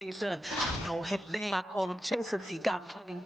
Lisa, no head day, I call him Chaser, he got plenty.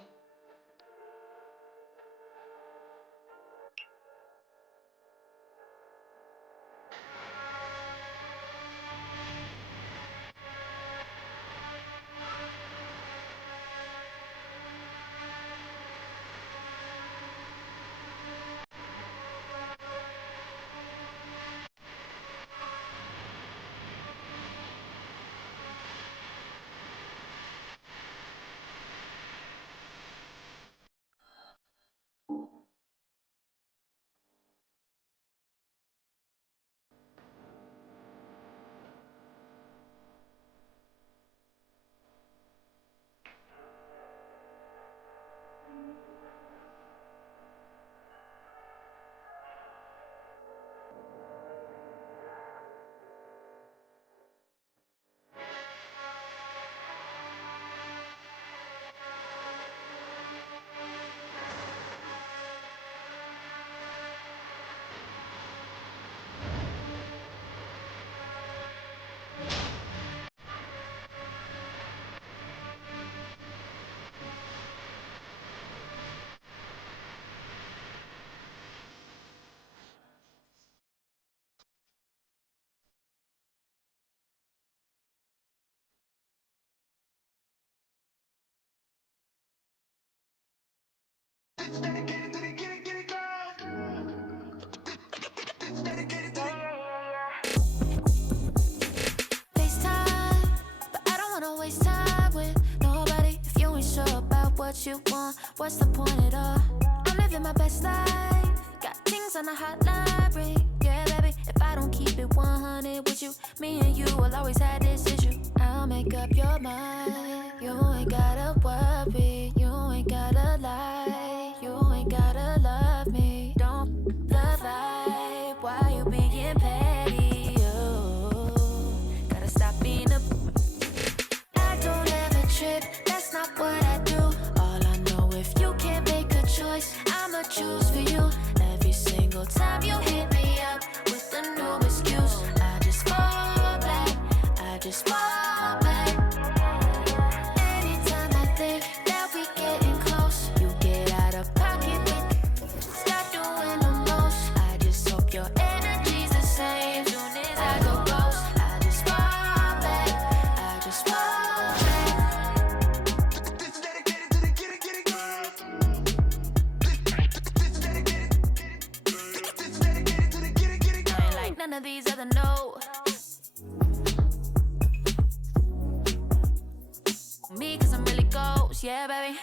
FaceTime, but I don't wanna waste time with nobody if you ain't sure about what you want. What's the point at all? I'm living my best life, got things on the hotline ring. Yeah, baby, if I don't keep it 100 with you, me and you will always have this issue. I'll make up your mind. You ain't gotta worry, you ain't gotta lie, you ain't gotta love me. Don't the vibe, why you being petty? Gotta stop being a. I don't ever trip, that's not what I do. All I know, if you can't make a choice, I'ma choose for you. Every single time you hit me up with a new excuse, I just fall back, I just fall back. Anytime I think that we getting close, you get out of pocket with, stop doing the most. I just hope your energy's the same. Soon as I go ghost, I just fall back, I just fall back. This is dedicated to the get it girl. This is dedicated. This is dedicated to the get it I girl. ain't like none of these other no. Me, cause I'm really ghost, yeah, baby.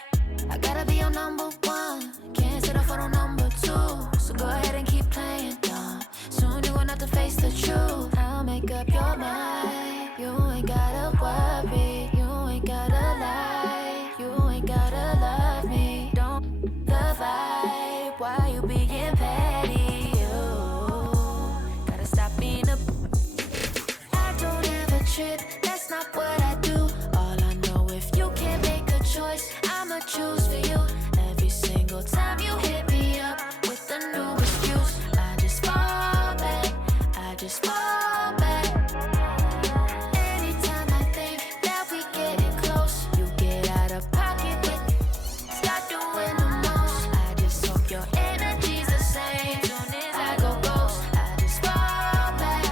I gotta be your number one, can't settle for no number two. So go ahead and keep playing dumb. Soon you gonna have to face the truth. I'll make up your mind. You ain't gotta worry, you ain't gotta lie, you ain't gotta love me. Don't the vibe, why you being petty? You gotta stop being a. I don't ever trip, that's not what I do. All I know, if you can't make a choice, I'ma choose for you. Every single time you hit me up with a new excuse, I just fall back, I just fall back. Anytime I think that we getting close, you get out of pocket with, stop doing the most. I just hope your energy's the same. Soon as I go ghost, I just fall back,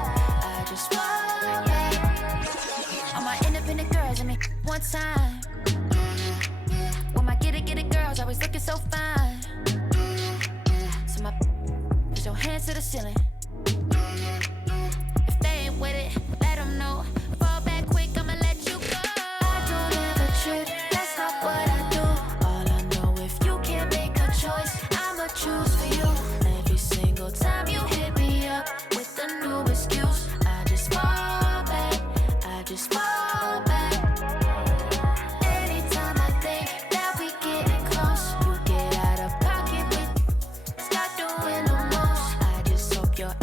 I just fall back. All my independent girls, I mean, one time. When my get it girls always looking so fine. So my put your hands to the ceiling. If they ain't with it, let them know. Fall back quick, I'ma let you go. I don't ever trip, that's not what I do. All I know, if you can't make a choice, I'ma choose for you. Every single time you hit me up with a new excuse, I just fall back, I just fall back. Anytime I think that we getting close, you get out of pocket with, stop doing the most. I just hope your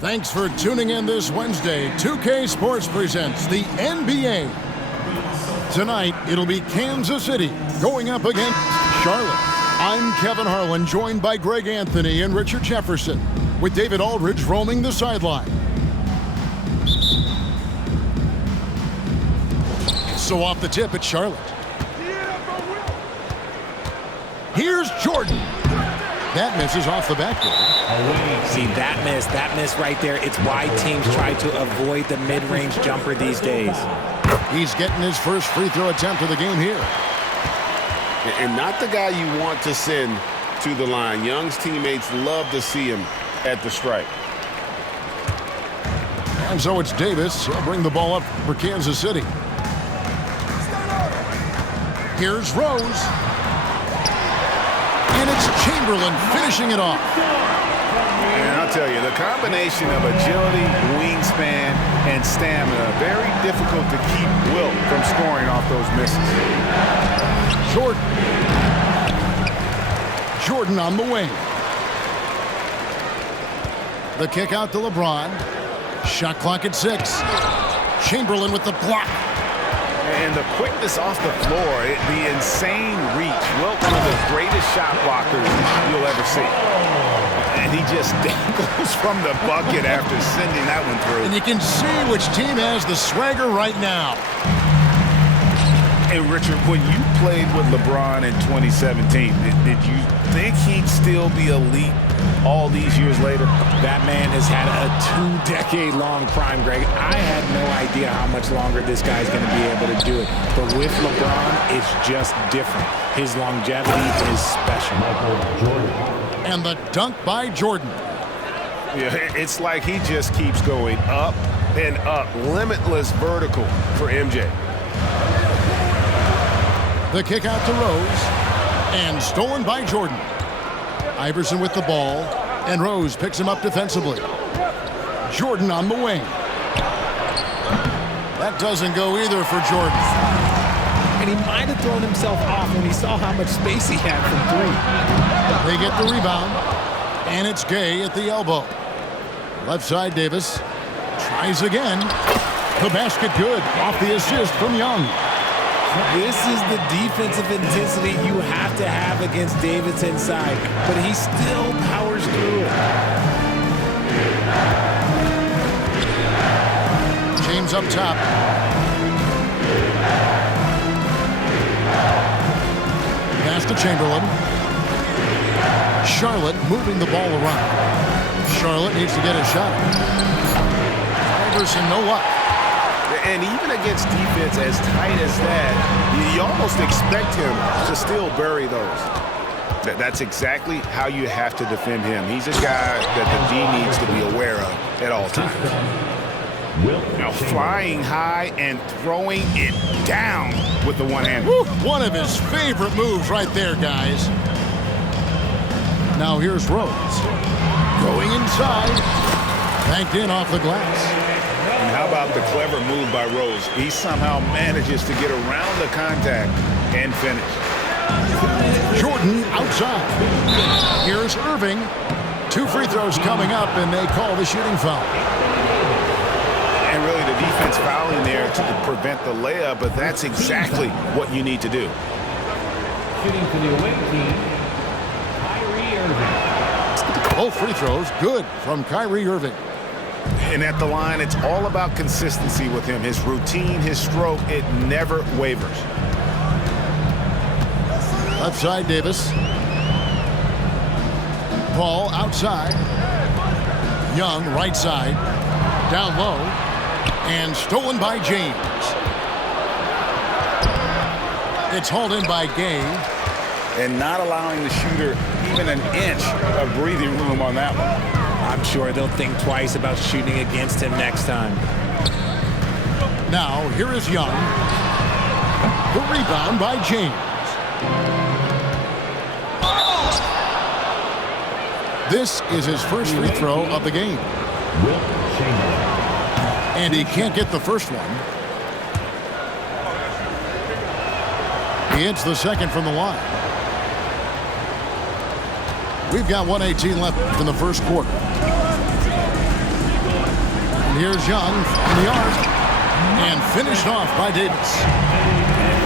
Thanks for tuning in this Wednesday. 2K Sports presents the NBA. Tonight, it'll be Kansas City going up against Charlotte. I'm Kevin Harlan, joined by Greg Anthony and Richard Jefferson, with David Aldridge roaming the sideline. So off the tip, it's Charlotte. Here's Jordan. That misses off the backboard. See, that miss right there. It's why teams try to avoid the mid-range jumper these days. He's getting his first free throw attempt of the game here. And not the guy you want to send to the line. Young's teammates love to see him at the stripe. And so it's Davis. He'll bring the ball up for Kansas City. Here's Rose. And it's Chamberlain finishing it off. And I'll tell you, the combination of agility, wingspan, and stamina, very difficult to keep Wilt from scoring off those misses. Jordan on the wing. The kick out to LeBron. Shot clock at 6. Chamberlain with the block. And the quickness off the floor, the insane reach. Wilt, one of the greatest shot blockers you'll ever see. And he just dangles from the bucket after sending that one through. And you can see which team has the swagger right now. Hey, Richard, when you played with LeBron in 2017, did you think he'd still be elite all these years later? That man has had a 2-decade-long prime, Greg. I had no idea how much longer this guy's going to be able to do it. But with LeBron, it's just different. His longevity is special. And the dunk by Jordan. Yeah, it's like he just keeps going up and up. Limitless vertical for MJ. The kick out to Rose. And stolen by Jordan. Iverson with the ball. And Rose picks him up defensively. Jordan on the wing. That doesn't go either for Jordan. And he might have thrown himself off when he saw how much space he had from 3. They get the rebound. And it's Gay at the elbow. Left side, Davis. Tries again. The basket good. Off the assist from Young. This is the defensive intensity you have to have against Davis inside, but he still powers through it. James up top. Pass to Chamberlain. Charlotte moving the ball around. Charlotte needs to get a shot. Iverson, no luck. And even against defense as tight as that, you almost expect him to still bury those. That's exactly how you have to defend him. He's a guy that the D needs to be aware of at all times. Now, flying high and throwing it down with the one-hand. One of his favorite moves right there, guys. Now here's Rose. Going inside. Banked in off the glass. And how about the clever move by Rose? He somehow manages to get around the contact and finish. Jordan outside. Here's Irving. 2 free throws coming up, and they call the shooting foul. And really, the defense fouling there to prevent the layup, but that's exactly what you need to do. Shooting for the away team, Kyrie Irving. Both free throws good from Kyrie Irving. And at the line, it's all about consistency with him. His routine, his stroke, it never wavers. Left side, Davis. Paul outside. Young, right side. Down low. And stolen by James. It's hauled in by Gay. And not allowing the shooter even an inch of breathing room on that one. I'm sure they'll think twice about shooting against him next time. Now, here is Young. The rebound by James. This is his first free throw of the game. And he can't get the first one. He hits the second from the line. We've got 1:18 left in the first quarter. And here's Young in the arc. And finished off by Davis.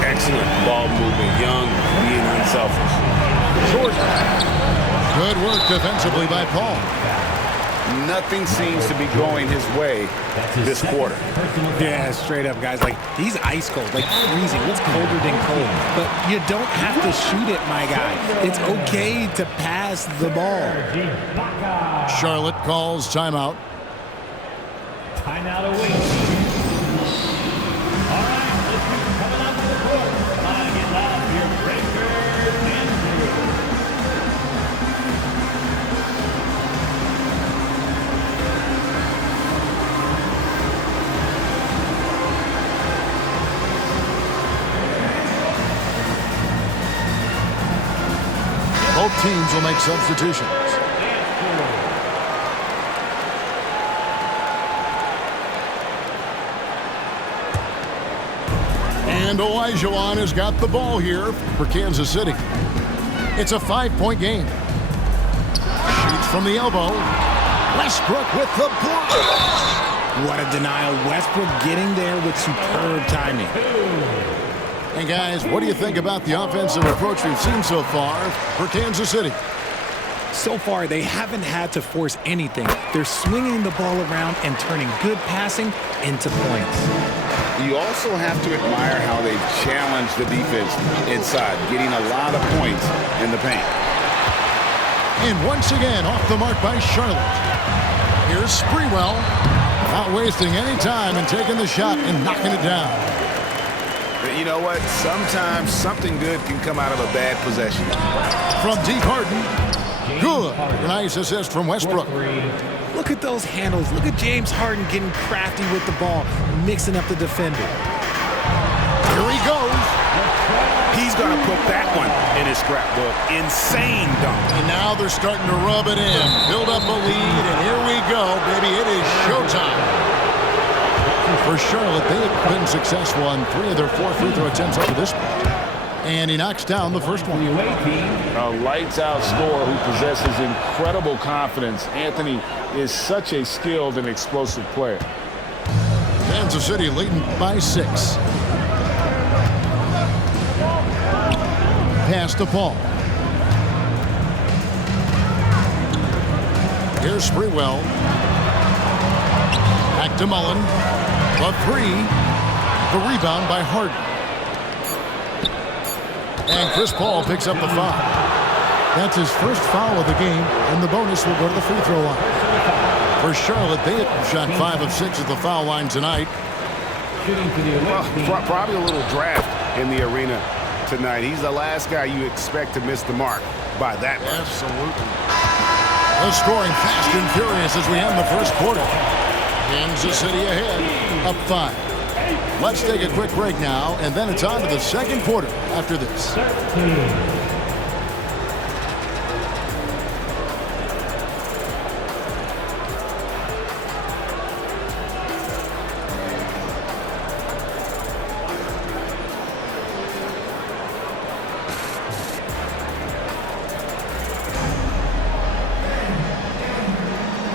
Excellent ball movement. Young being unselfish. Jordan. Good work defensively by Paul. Nothing seems to be going his way this quarter. Yeah, straight up, guys. Like, he's ice cold, like freezing. What's colder than cold? But you don't have to shoot it, my guy. It's okay to pass the ball. Charlotte calls timeout. Timeout away. All right, let's keep coming out to the court. Come on, get loud here. Breaker Andrew. Both teams will make substitutions. And Olajuwon has got the ball here for Kansas City. It's a 5-point game. Shoots from the elbow. Westbrook with the block. What a denial. Westbrook getting there with superb timing. And guys, what do you think about the offensive approach we've seen so far for Kansas City? So far, they haven't had to force anything. They're swinging the ball around and turning good passing into points. You also have to admire how they've challenged the defense inside, getting a lot of points in the paint. And once again, off the mark by Charlotte. Here's Sprewell, not wasting any time and taking the shot and knocking it down. But you know what? Sometimes something good can come out of a bad possession. From deep Harden. Good. Nice assist from Westbrook. Look at those handles. Look at James Harden getting crafty with the ball, mixing up the defender. Here he goes. He's going to put that one in his scrapbook. Insane dunk. And now they're starting to rub it in. Build up a lead, and here we go, baby. It is showtime. For Charlotte, they have been successful on 3 of their 4 free throw attempts up to this point. And he knocks down the first one. A lights-out scorer who possesses incredible confidence. Anthony is such a skilled and explosive player. Kansas City leading by 6. Pass to Paul. Here's Sprewell. Back to Mullen. The 3. The rebound by Harden. And Chris Paul picks up the foul. That's his first foul of the game, and the bonus will go to the free throw line. For Charlotte, they have shot 5 of 6 at the foul line tonight. Well, probably a little draft in the arena tonight. He's the last guy you expect to miss the mark by that much. Absolutely. The scoring fast and furious as we end the first quarter. Kansas City ahead, up 5. Let's take a quick break now, and then it's on to the second quarter after this.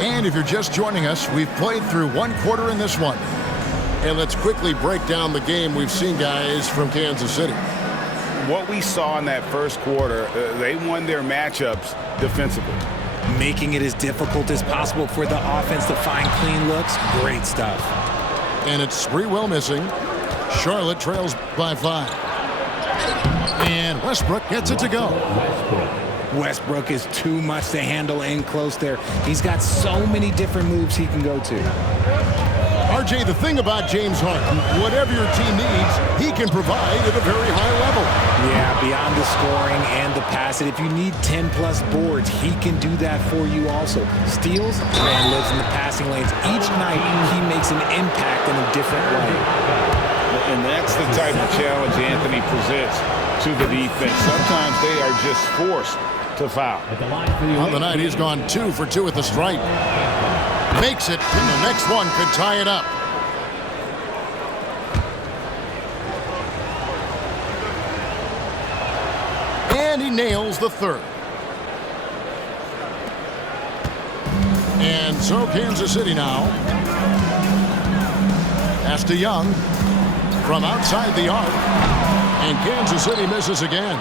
And if you're just joining us, we've played through 1 quarter in this one. And let's quickly break down the game we've seen, guys, from Kansas City. What we saw in that first quarter, they won their matchups defensively. Making it as difficult as possible for the offense to find clean looks. Great stuff. And it's Sprewell missing. Charlotte trails by 5. And Westbrook gets it to go. Westbrook is too much to handle in close there. He's got so many different moves he can go to. RJ, the thing about James Harden, whatever your team needs, he can provide at a very high level. Yeah, beyond the scoring and the passing, if you need 10-plus boards, he can do that for you also. Steals, man lives in the passing lanes. Each night, he makes an impact in a different way. And that's the type of challenge Anthony presents to the defense. Sometimes they are just forced to foul. On the night, he's gone 2 for 2 at the stripe. Makes it, and the next one could tie it up. And he nails the third. And so Kansas City now. Pass to Young from outside the arc. And Kansas City misses again.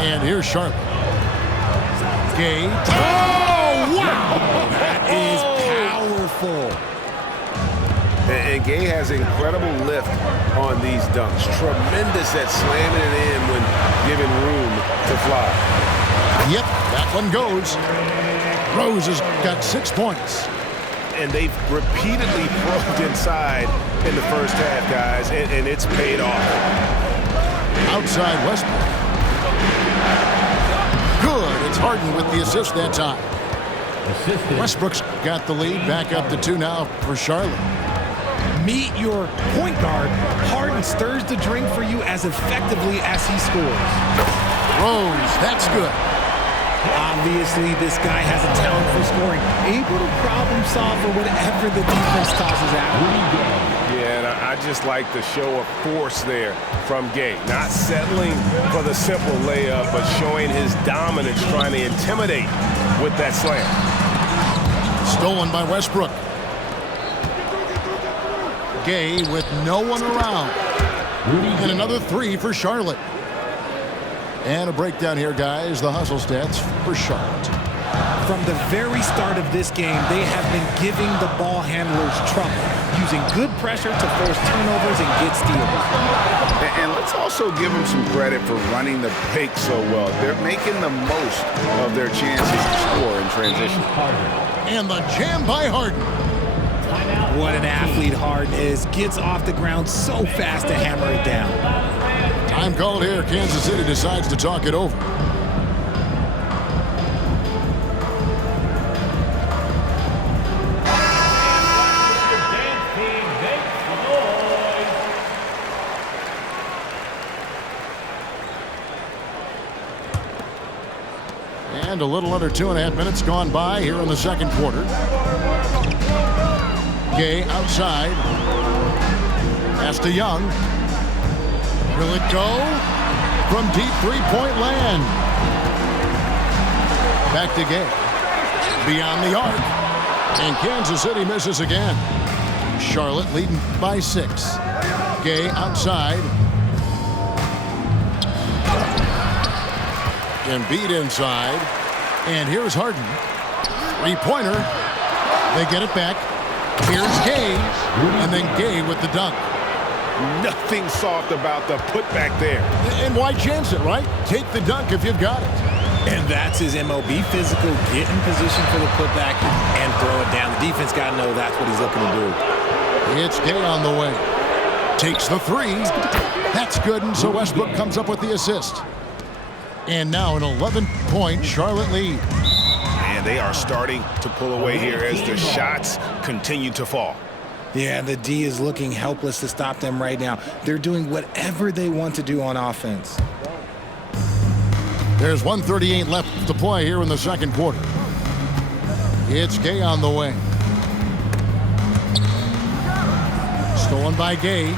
And here's Charlotte. Gay. Oh, wow! That is powerful. And Gay has incredible lift on these dunks. Tremendous at slamming it in when given room to fly. Yep, that one goes. Rose has got 6 points. And they've repeatedly probed inside in the first half, guys, and it's paid off. Outside Westbrook. Good. It's Harden with the assist that time. Westbrook's got the lead. Back up to 2 now for Charlotte. Meet your point guard. Harden stirs the drink for you as effectively as he scores. Rose, that's good. Obviously, this guy has a talent for scoring. Able to problem solve for whatever the defense tosses at him. Yeah, and I just like the show of force there from Gay. Not settling for the simple layup, but showing his dominance, trying to intimidate with that slam. Stolen by Westbrook. Gay with no one around. And another 3 for Charlotte. And a breakdown here, guys. The hustle stats for Charlotte. From the very start of this game, they have been giving the ball handlers trouble, using good pressure to force turnovers and get steals. And let's also give them some credit for running the break so well. They're making the most of their chances to score in transition. And the jam by Harden. What an athlete Harden is. Gets off the ground so fast to hammer it down. Time called here. Kansas City decides to talk it over. And a little under 2.5 minutes gone by here in the second quarter. Gay outside. Pass to Young. Will it go? From deep three-point land. Back to Gay. Beyond the arc. And Kansas City misses again. Charlotte leading by 6. Gay outside. Embiid inside. And here's Harden. Three-pointer. They get it back. Here's Gay. And then Gay with the dunk. Nothing soft about the putback there. And why chance it, right? Take the dunk if you've got it. And that's his MO. Be physical, get in position for the putback, and throw it down. The defense got to know that's what he's looking to do. It's Gay on the way. Takes the 3. That's good, and so Westbrook comes up with the assist. And now an 11-point Charlotte lead. And they are starting to pull away here as the shots continue to fall. Yeah, the D is looking helpless to stop them right now. They're doing whatever they want to do on offense. There's 1:38 left to play here in the second quarter. It's Gay on the way. Stolen by Gay.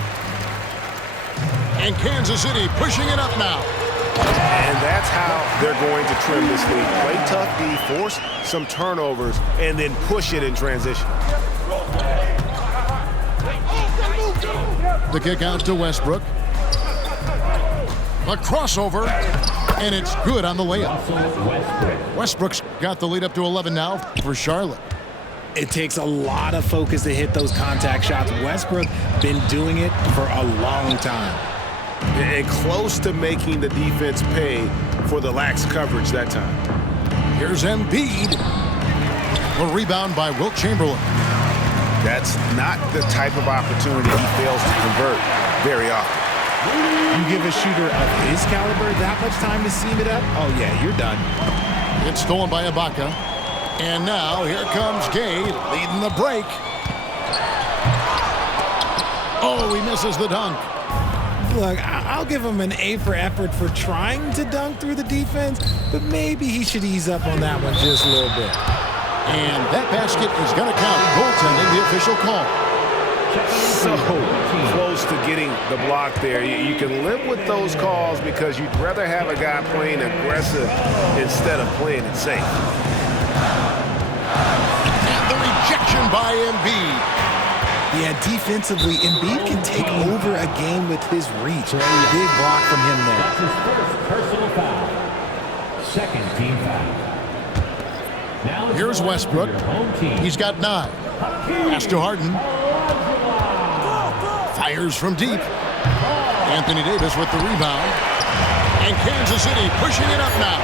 And Kansas City pushing it up now. And that's how they're going to trim this lead. Play tough D, force some turnovers, and then push it in transition. the kick out to Westbrook. A crossover, and it's good on the layup. Westbrook's got the lead up to 11 now for Charlotte. It takes a lot of focus to hit those contact shots. Westbrook been doing it for a long time. And close to making the defense pay for the lax coverage that time. Here's Embiid. A rebound by Wilt Chamberlain. That's not the type of opportunity he fails to convert very often. You give a shooter of his caliber that much time to seam it up, oh yeah, you're done. It's stolen by Ibaka. And now here comes Gay leading the break. Oh, he misses the dunk. Look, I'll give him an A for effort for trying to dunk through the defense, but maybe he should ease up on that one just a little bit. And that basket is going to count. Goaltending, the official call. So close to getting the block there. You can live with those calls because you'd rather have a guy playing aggressive instead of playing it safe. And the rejection by Embiid. Yeah, defensively, Embiid can take over a game with his reach. Big block from him there. That's his first personal foul. Second team foul. Now here's Westbrook. He's got 9. Pass to Harden. Fires from deep. Anthony Davis with the rebound. And Kansas City pushing it up now.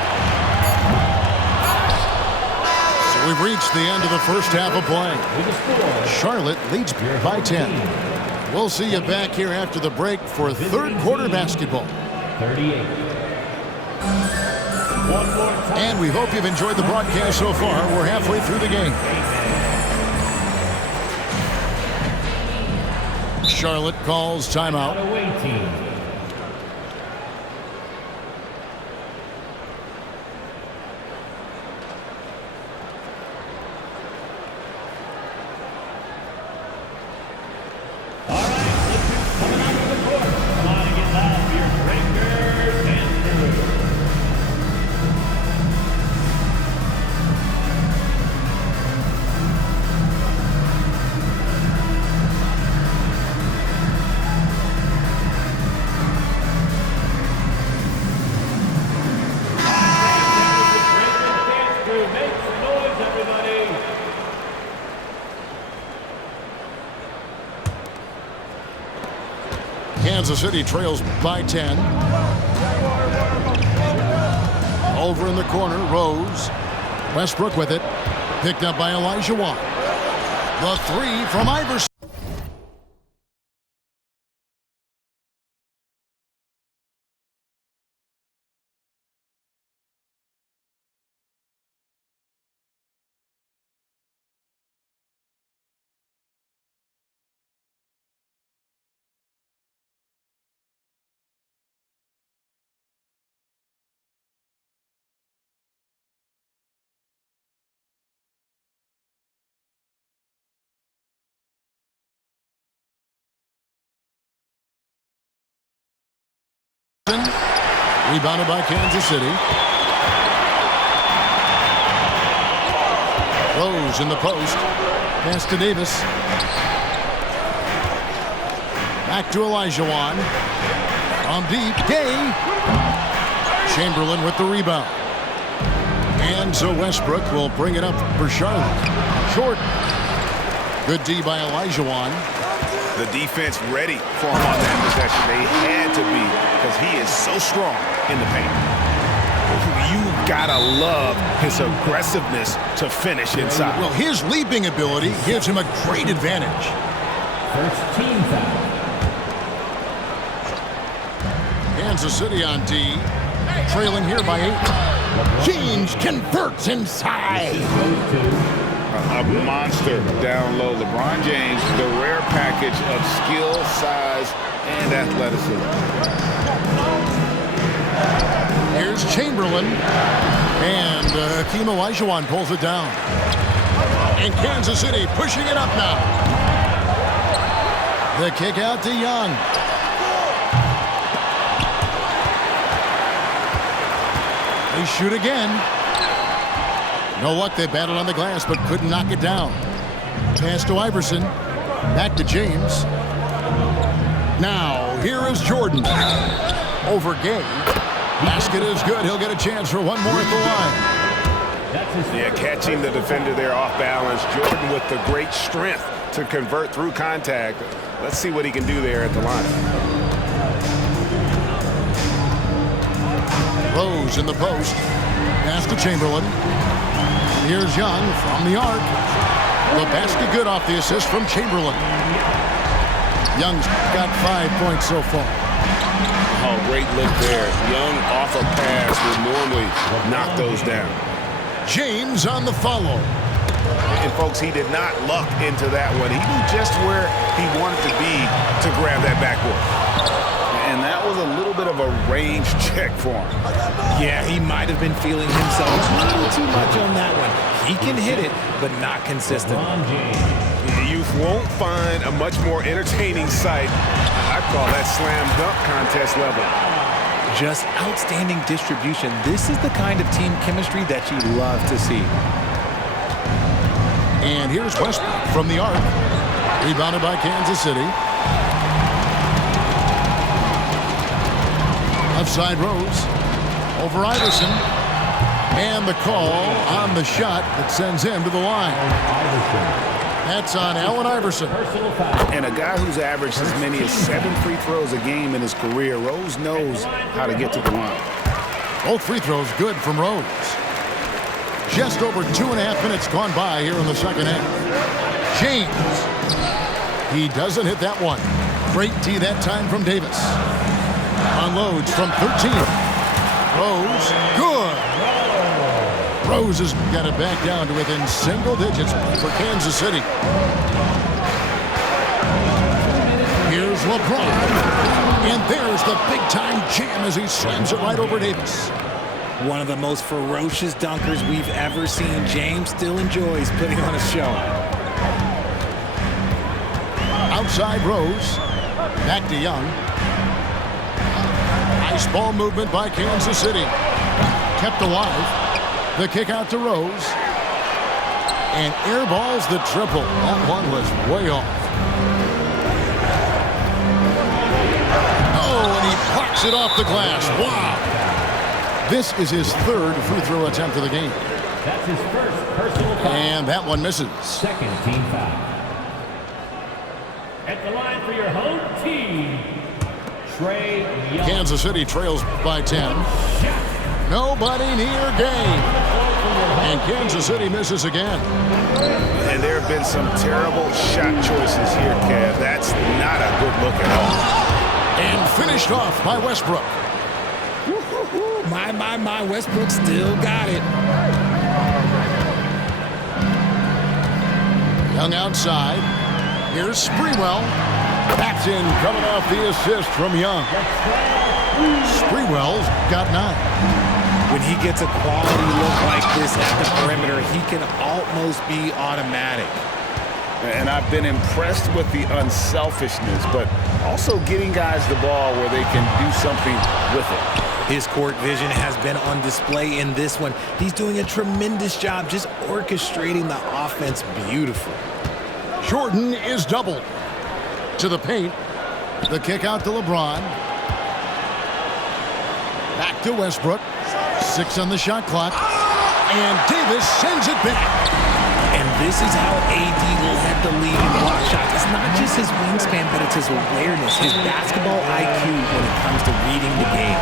So we've reached the end of the first half of play. Charlotte leads by 10. We'll see you back here after the break for third quarter basketball. 38. And we hope you've enjoyed the broadcast so far. We're halfway through the game. Charlotte calls timeout. Kansas City trails by 10. Over in the corner, Rose. Westbrook with it. Picked up by Elijah Wan. The 3 from Iverson. Rebounded by Kansas City. Rose in the post. Pass to Davis. Back to Elijah Wan. From deep, Gay. Chamberlain with the rebound. And so Westbrook will bring it up for Charlotte. Short. Good D by Elijah Wan. The defense ready for him on that possession. They had to be because he is so strong in the paint. You gotta love his aggressiveness to finish inside. Well, his leaping ability gives him a great advantage. First team foul. Kansas City on D. Trailing here by 8. James converts inside. A monster down low. LeBron James, the rare package of skill, size, and athleticism. Here's Chamberlain. And Hakeem Olajuwon pulls it down. And Kansas City pushing it up now. The kick out to Young. They shoot again. You know what? They battled on the glass, but couldn't knock it down. Pass to Iverson. Back to James. Now, here is Jordan. Over Gay. Basket is good. He'll get a chance for one more at the line. Yeah, catching the defender there off balance. Jordan with the great strength to convert through contact. Let's see what he can do there at the line. Rose in the post. Pass to Chamberlain. Here's Young from the arc. The basket good off the assist from Chamberlain. Young's got 5 points so far. Oh, great look there. Young off a pass would normally knock those down. James on the follow. And, folks, he did not luck into that one. He knew just where he wanted to be to grab that backboard. And that was a little bit of a range check for him. Yeah, he might have been feeling himself a little too much on that one. He can hit it, but not consistent. You won't find a much more entertaining sight. I'd call that slam dunk contest level. Just outstanding distribution. This is the kind of team chemistry that you love to see. And here's Westbrook from the arc. Rebounded by Kansas City. Outside Rose. Over Iverson. And the call on the shot that sends him to the line. That's on Allen Iverson. And a guy who's averaged as many as 7 free throws a game in his career, Rose knows how to get to the line. Both free throws good from Rose. Just over 2.5 minutes gone by here in the second half. James. He doesn't hit that one. Great tee that time from Davis. Unloads from 13. Rose. Good. Rose has got it back down to within single digits for Kansas City. Here's LeBron. And there's the big-time jam as he slams it right over Davis. One of the most ferocious dunkers we've ever seen. James still enjoys putting on a show. Outside Rose. Back to Young. Nice ball movement by Kansas City. Kept alive. The kick out to Rose. And airballs the triple. That one was way off. Oh, and he parks it off the glass. Wow. This is his third free throw attempt of the game. That's his first personal foul. And that one misses. Second team foul. At the line for your home team, Trae Young. Kansas City trails by 10. Nobody near game. And Kansas City misses again. And there have been some terrible shot choices here, Kev. That's not a good look at all. And finished off by Westbrook. My, Westbrook still got it. Young outside. Here's Sprewell. That's in, coming off the assist from Young. Sprewell's got 9. When he gets a quality look like this at the perimeter, he can almost be automatic. And I've been impressed with the unselfishness, but also getting guys the ball where they can do something with it. His court vision has been on display in this one. He's doing a tremendous job just orchestrating the offense beautifully. Jordan is doubled. To the paint. The kick out to LeBron. Back to Westbrook. 6 on the shot clock. And Davis sends it back. And this is how AD led the league in block shots. It's not just his wingspan, but it's his awareness, his basketball IQ when it comes to reading the game.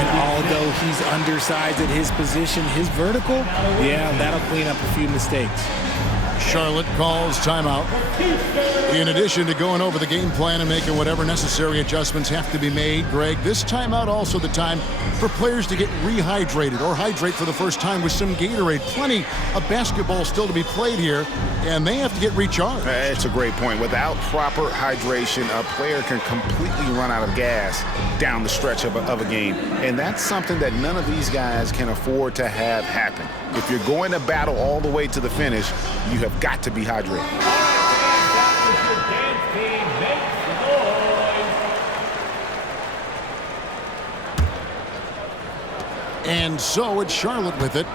And although he's undersized at his position, his vertical, yeah, that'll clean up a few mistakes. Charlotte calls timeout. In addition to going over the game plan and making whatever necessary adjustments have to be made, Greg, this timeout also the time for players to get rehydrated or hydrate for the first time with some Gatorade. Plenty of basketball still to be played here, and they have to get recharged. It's a great point. Without proper hydration, a player can completely run out of gas down the stretch of a game. And that's something that none of these guys can afford to have happen. If you're going to battle all the way to the finish, you have got to be hydrated. And so it's Charlotte with it.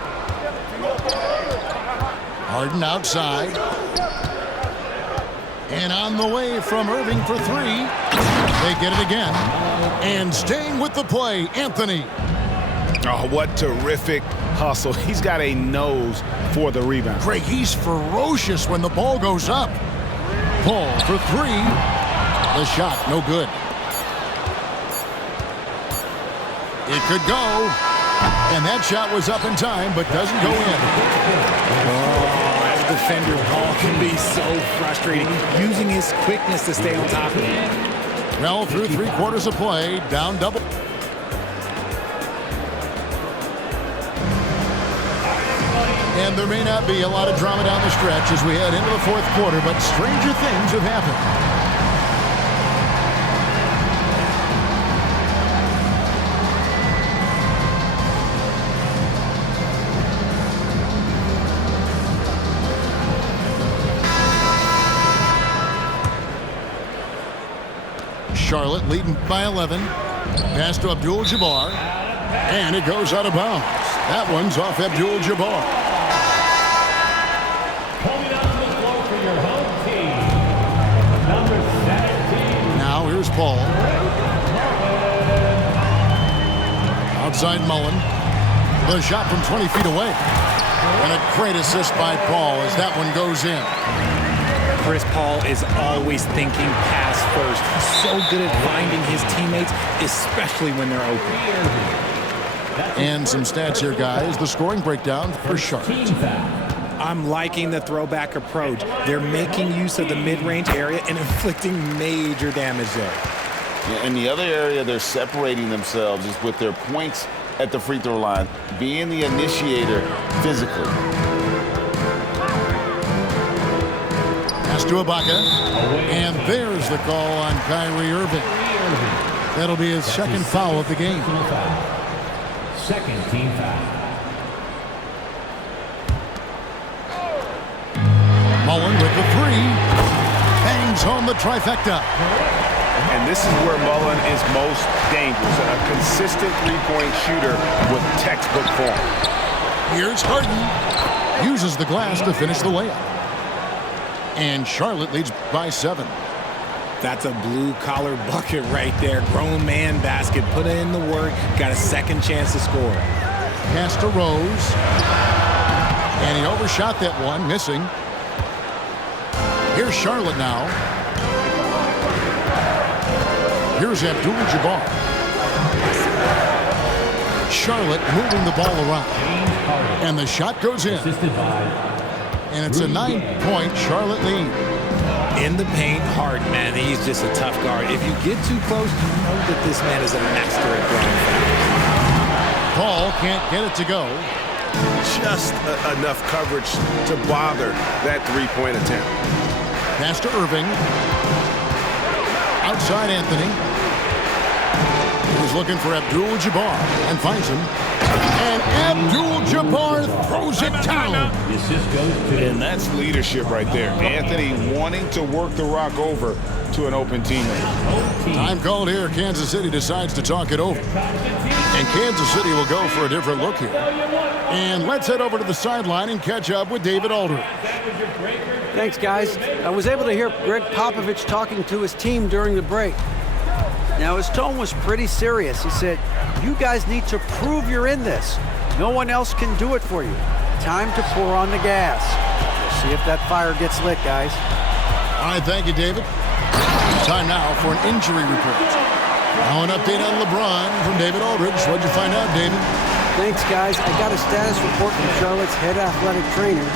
Harden outside. And on the way from Irving for 3. They get it again. And staying with the play, Anthony. Oh, what terrific hustle. He's got a nose for the rebound. Greg, he's ferocious when the ball goes up. Paul for three. The shot, no good. It could go. And that shot was up in time, but doesn't go in. Oh, as a defender, Paul can be so frustrating, using his quickness to stay on top of it. Well, through 3/4 of play, down double. And there may not be a lot of drama down the stretch as we head into the 4th quarter, but stranger things have happened. Charlotte leading by 11. Pass to Abdul-Jabbar. And it goes out of bounds. That one's off Abdul-Jabbar. Coming on the floor for your home team, number 17. Now here's Paul. Outside Mullen. The shot from 20 feet away. And a great assist by Paul as that one goes in. Chris Paul is always thinking pass first. He's so good at finding his teammates, especially when they're open. And some stats here, guys. The scoring breakdown for Charlotte. I'm liking the throwback approach. They're making use of the mid-range area and inflicting major damage there. And the other area they're separating themselves is with their points at the free throw line, being the initiator physically. Pass to Ibaka. And there's the call on Kyrie Irving. That'll be his second foul of the game. Second team foul. Mullen with the three. Bangs home the trifecta. And this is where Mullen is most dangerous. A consistent three-point shooter with textbook form. Here's Harden. Uses the glass to finish the layup. And Charlotte leads by 7. That's a blue-collar bucket right there. Grown man basket. Put in the work. Got a second chance to score. Pass to Rose. And he overshot that one, missing. Here's Charlotte now. Here's Abdul-Jabbar. Charlotte moving the ball around. And the shot goes in. And it's a 9-point Charlotte lead. In the paint, Harden, man, he's just a tough guard. If you get too close, you know that this man is a master at drawing fouls. Paul can't get it to go. Just enough coverage to bother that three-point attempt. Pass to Irving. Outside Anthony. He's looking for Abdul-Jabbar and finds him. And Abdul-Jabbar throws it down. And that's leadership right there. Anthony wanting to work the rock over to an open teammate. Time called here. Kansas City decides to talk it over. And Kansas City will go for a different look here. And let's head over to the sideline and catch up with David Aldridge. Thanks, guys. I was able to hear Greg Popovich talking to his team during the break. Now, his tone was pretty serious. He said, you guys need to prove you're in this. No one else can do it for you. Time to pour on the gas. We'll see if that fire gets lit, guys. All right, thank you, David. Time now for an injury report. Now an update on LeBron from David Aldridge. What'd you find out, David? Thanks, guys. I got a status report from Charlotte's head athletic trainer.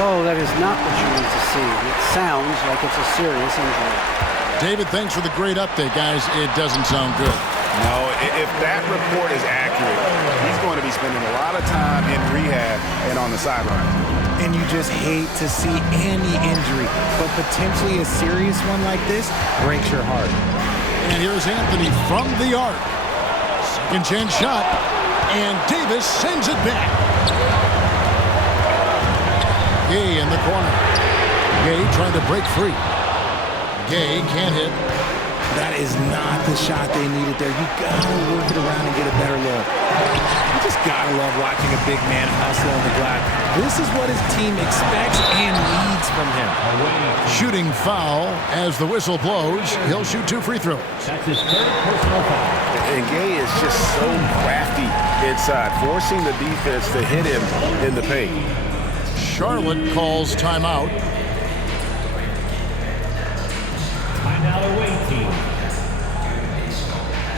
Oh, that is not what you need to see. It sounds like it's a serious injury. David, thanks for the great update, guys. It doesn't sound good. No, if that report is accurate, he's going to be spending a lot of time in rehab and on the sideline. And you just hate to see any injury, but potentially a serious one like this breaks your heart. And here's Anthony from the arc. Second chance shot, and Davis sends it back. Gay in the corner. Gay trying to break free. Gay can't hit. That is not the shot they needed there. You gotta work it around and get a better look. You just gotta love watching a a big man hustle on the glass. This is what his team expects and needs from him. Shooting foul as the whistle blows. He'll shoot 2 free throws. That's his third personal foul. And Gay is just so crafty inside, forcing the defense to hit him in the paint. Charlotte calls timeout. Timeout away team.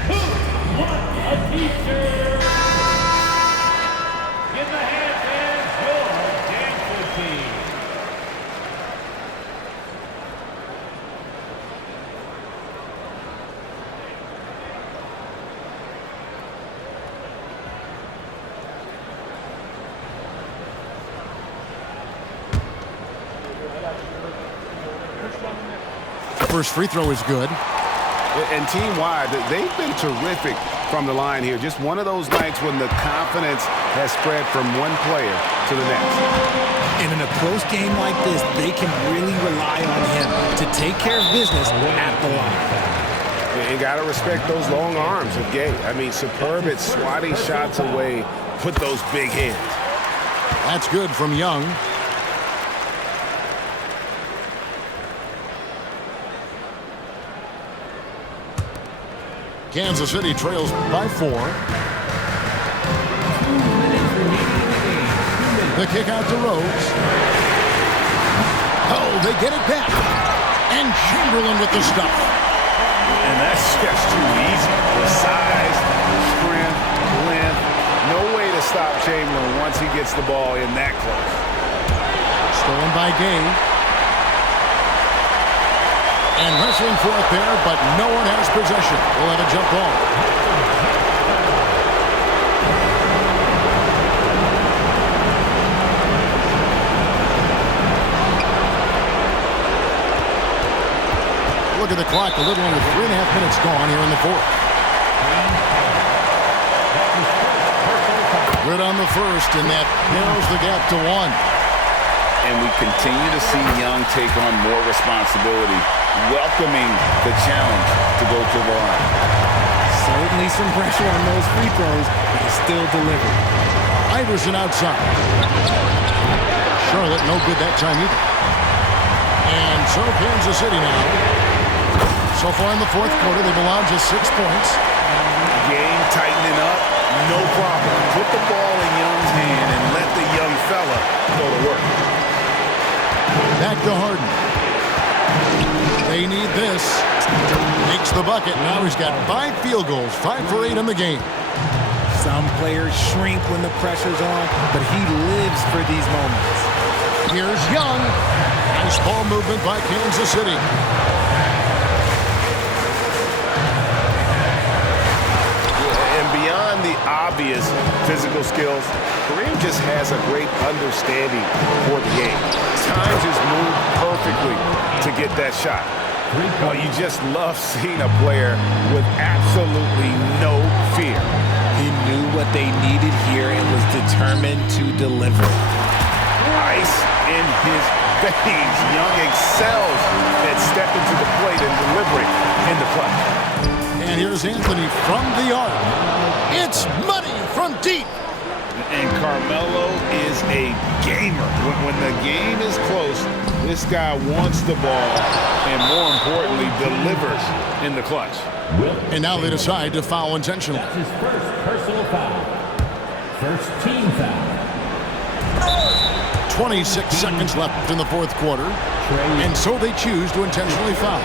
Who wants a t-shirt? In the hands and your Danford team. First free throw is good. And team-wide, they've been terrific from the line here. Just one of those nights when the confidence has spread from one player to the next. And in a close game like this, they can really rely on him to take care of business at the line. You got to respect those long arms of Gay. I mean, superb at swatting shots away with those big hands. That's good from Young. Kansas City trails by 4. The kick out to Rhodes. Oh, they get it back. And Chamberlain with the stuff. And that's just too easy. The size, strength, length. No way to stop Chamberlain once he gets the ball in that close. Stolen by Gay. And wrestling for it there, but no one has possession. We'll have a jump ball. Look at the clock. A little under 3.5 minutes gone here in the fourth. Good on the first, and that narrows the gap to 1. And we continue to see Young take on more responsibility, welcoming the challenge to go to the line. Certainly some pressure on those free throws, but he still delivered. Iverson outside. Charlotte no good that time either. And so Kansas City now. So far in the fourth quarter, they've allowed just 6 points. Game tightening up, no problem. Put the ball in Young's hand and let the young fella go to work. Back to Harden. They need this. Makes the bucket. Now he's got 5 field goals, 5 for 8 in the game. Some players shrink when the pressure's on, but he lives for these moments. Here's Young. Nice ball movement by Kansas City. And beyond the obvious physical skills, Kareem just has a great understanding for the game. Times his move perfectly to get that shot. Well, you just love seeing a player with absolutely no fear. He knew what they needed here and was determined to deliver. Ice in his veins. Young excels at stepping to the plate and delivering in the clutch. And here's Anthony from the arc. It's money from deep. And Carmelo is a gamer. When the game is close, this guy wants the ball and, more importantly, delivers in the clutch. And now they decide to foul intentionally. That's his first personal foul. First team foul. 26 seconds left in the fourth quarter. And so they choose to intentionally foul.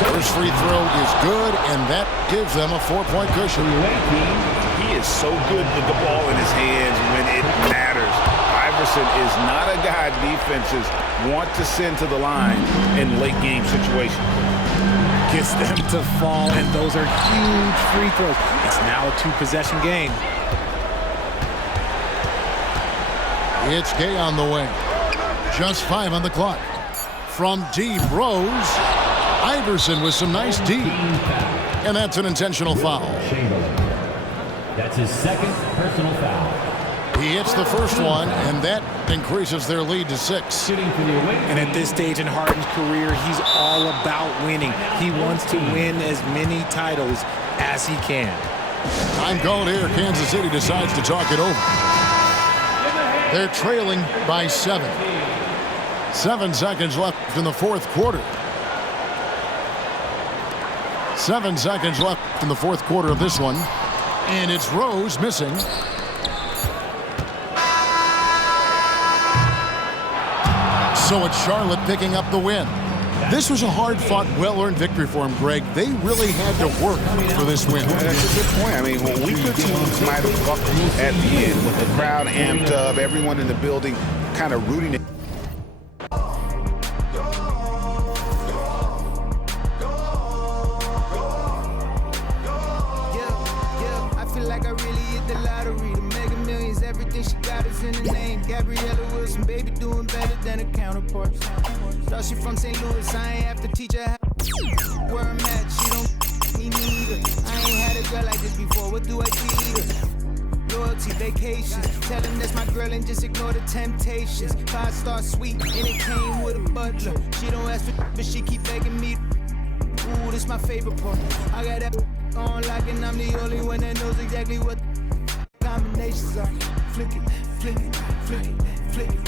First free throw is good, and that gives them a 4-point cushion. He is so good with the ball in his hands when it matters. Iverson is not a guy defenses want to send to the line in late game situations. Gets them to fall, and those are huge free throws. It's now a 2-possession game. It's Gay on the way. Just 5 on the clock. From deep, Rose. Iverson with some nice D. And that's an intentional foul. That's his second personal foul. He hits the first one, and that increases their lead to 6. And at this stage in Harden's career, he's all about winning. He wants to win as many titles as he can. Time called here. Kansas City decides to talk it over. They're trailing by 7. 7 seconds left in the fourth quarter. 7 seconds left in the fourth quarter of this one. And it's Rose missing. So it's Charlotte picking up the win. This was a hard-fought, well-earned victory for him, Greg. They really had to work for this win. That's a good point. I mean, weaker teams might have buckled at the end with the crowd amped up, everyone in the building kind of rooting it. I feel like I really hit the lottery. The Mega Millions, everything she got is in the name. Gabriella Wilson, baby, doing better than her counterparts. Thought she from St. Louis, I ain't have to teach her how where I'm at. She don't me neither. I ain't had a girl like this before. What do I feed her? Loyalty, vacations. Tell them that's my girl and just ignore the temptations. 5-star suite and it came with a butler. She don't ask for but she keep begging me. Ooh, this my favorite part. I got that on like and I'm the only one that knows exactly what combinations are. Flick it, flick it, flick it, flick it.